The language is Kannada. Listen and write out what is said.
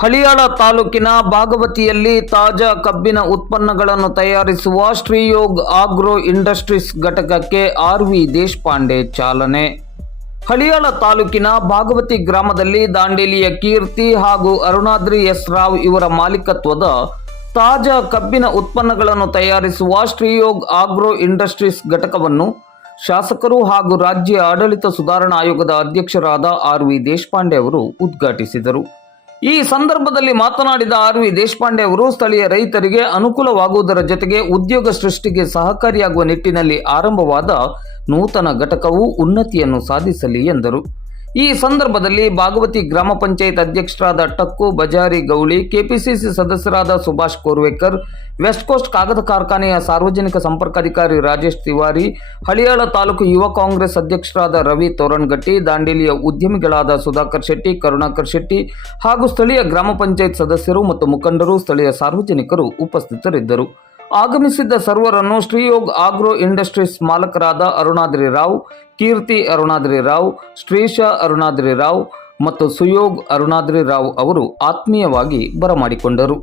ಹಳಿಯಾಳ ತಾಲೂಕಿನ ಭಾಗವತಿಯಲ್ಲಿ ತಾಜಾ ಕಬ್ಬಿನ ಉತ್ಪನ್ನಗಳನ್ನು ತಯಾರಿಸುವ ಶ್ರೀಯೋಗ್ ಆಗ್ರೋ ಇಂಡಸ್ಟ್ರೀಸ್ ಘಟಕಕ್ಕೆ ಆರ್ ವಿ ದೇಶಪಾಂಡೆ ಚಾಲನೆ. ಹಳಿಯಾಳ ತಾಲೂಕಿನ ಭಾಗವತಿ ಗ್ರಾಮದಲ್ಲಿ ದಾಂಡೇಲಿಯ ಕೀರ್ತಿ ಹಾಗೂ ಅರುಣಾದ್ರಿ ಎಸ್ ರಾವ್ ಇವರ ಮಾಲೀಕತ್ವದ ತಾಜಾ ಕಬ್ಬಿನ ಉತ್ಪನ್ನಗಳನ್ನು ತಯಾರಿಸುವ ಶ್ರೀಯೋಗ್ ಆಗ್ರೋ ಇಂಡಸ್ಟ್ರೀಸ್ ಘಟಕವನ್ನು ಶಾಸಕರು ಹಾಗೂ ರಾಜ್ಯ ಆಡಳಿತ ಸುಧಾರಣಾ ಆಯೋಗದ ಅಧ್ಯಕ್ಷರಾದ ಆರ್ ವಿ ದೇಶಪಾಂಡೆ ಅವರು ಉದ್ಘಾಟಿಸಿದರು. ಈ ಸಂದರ್ಭದಲ್ಲಿ ಮಾತನಾಡಿದ ಆರ್ ವಿ ದೇಶಪಾಂಡೆ ಅವರು, ಸ್ಥಳೀಯ ರೈತರಿಗೆ ಅನುಕೂಲವಾಗುವುದರ ಜೊತೆಗೆ ಉದ್ಯೋಗ ಸೃಷ್ಟಿಗೆ ಸಹಕಾರಿಯಾಗುವ ನಿಟ್ಟಿನಲ್ಲಿ ಆರಂಭವಾದ ನೂತನ ಘಟಕವು ಉನ್ನತಿಯನ್ನು ಸಾಧಿಸಲಿ ಎಂದರು. ಈ ಸಂದರ್ಭದಲ್ಲಿ ಭಾಗವತಿ ಗ್ರಾಮ ಪಂಚಾಯತ್ ಅಧ್ಯಕ್ಷರಾದ ಟಕ್ಕು ಬಜಾರಿ ಗೌಳಿ, ಕೆಪಿಸಿಸಿ ಸದಸ್ಯರಾದ ಸುಭಾಷ್ ಕೋರ್ವೇಕರ್, ವೆಸ್ಟ್ ಕೋಸ್ಟ್ ಕಾಗದ ಕಾರ್ಖಾನೆಯ ಸಾರ್ವಜನಿಕ ಸಂಪರ್ಕಾಧಿಕಾರಿ ರಾಜೇಶ್ ತಿವಾರಿ, ಹಳಿಯಾಳ ತಾಲೂಕು ಯುವ ಕಾಂಗ್ರೆಸ್ ಅಧ್ಯಕ್ಷರಾದ ರವಿ ತೋರಣಗಟ್ಟಿ, ದಾಂಡೇಲಿಯ ಉದ್ಯಮಿಗಳಾದ ಸುಧಾಕರ್ ಶೆಟ್ಟಿ, ಕರುಣಾಕರ್ ಶೆಟ್ಟಿ ಹಾಗೂ ಸ್ಥಳೀಯ ಗ್ರಾಮ ಪಂಚಾಯತ್ ಸದಸ್ಯರು ಮತ್ತು ಮುಖಂಡರು, ಸ್ಥಳೀಯ ಸಾರ್ವಜನಿಕರು ಉಪಸ್ಥಿತರಿದ್ದರು. ಆಗಮಿಸಿದ್ದ ಸರ್ವರನ್ನು ಶ್ರೀಯೋಗ್ ಆಗ್ರೋ ಇಂಡಸ್ಟ್ರೀಸ್ ಮಾಲಕರಾದ ಅರುಣಾದ್ರಿ ರಾವ್, ಕೀರ್ತಿ ಅರುಣಾದ್ರಿ ರಾವ್ ಶ್ರೀಶಾ ಅರುಣಾದ್ರಿ ರಾವ್ ಮತ್ತು ಸುಯೋಗ್ ಅರುಣಾದ್ರಿ ರಾವ್ ಅವರು ಆತ್ಮೀಯವಾಗಿ ಬರಮಾಡಿಕೊಂಡರು.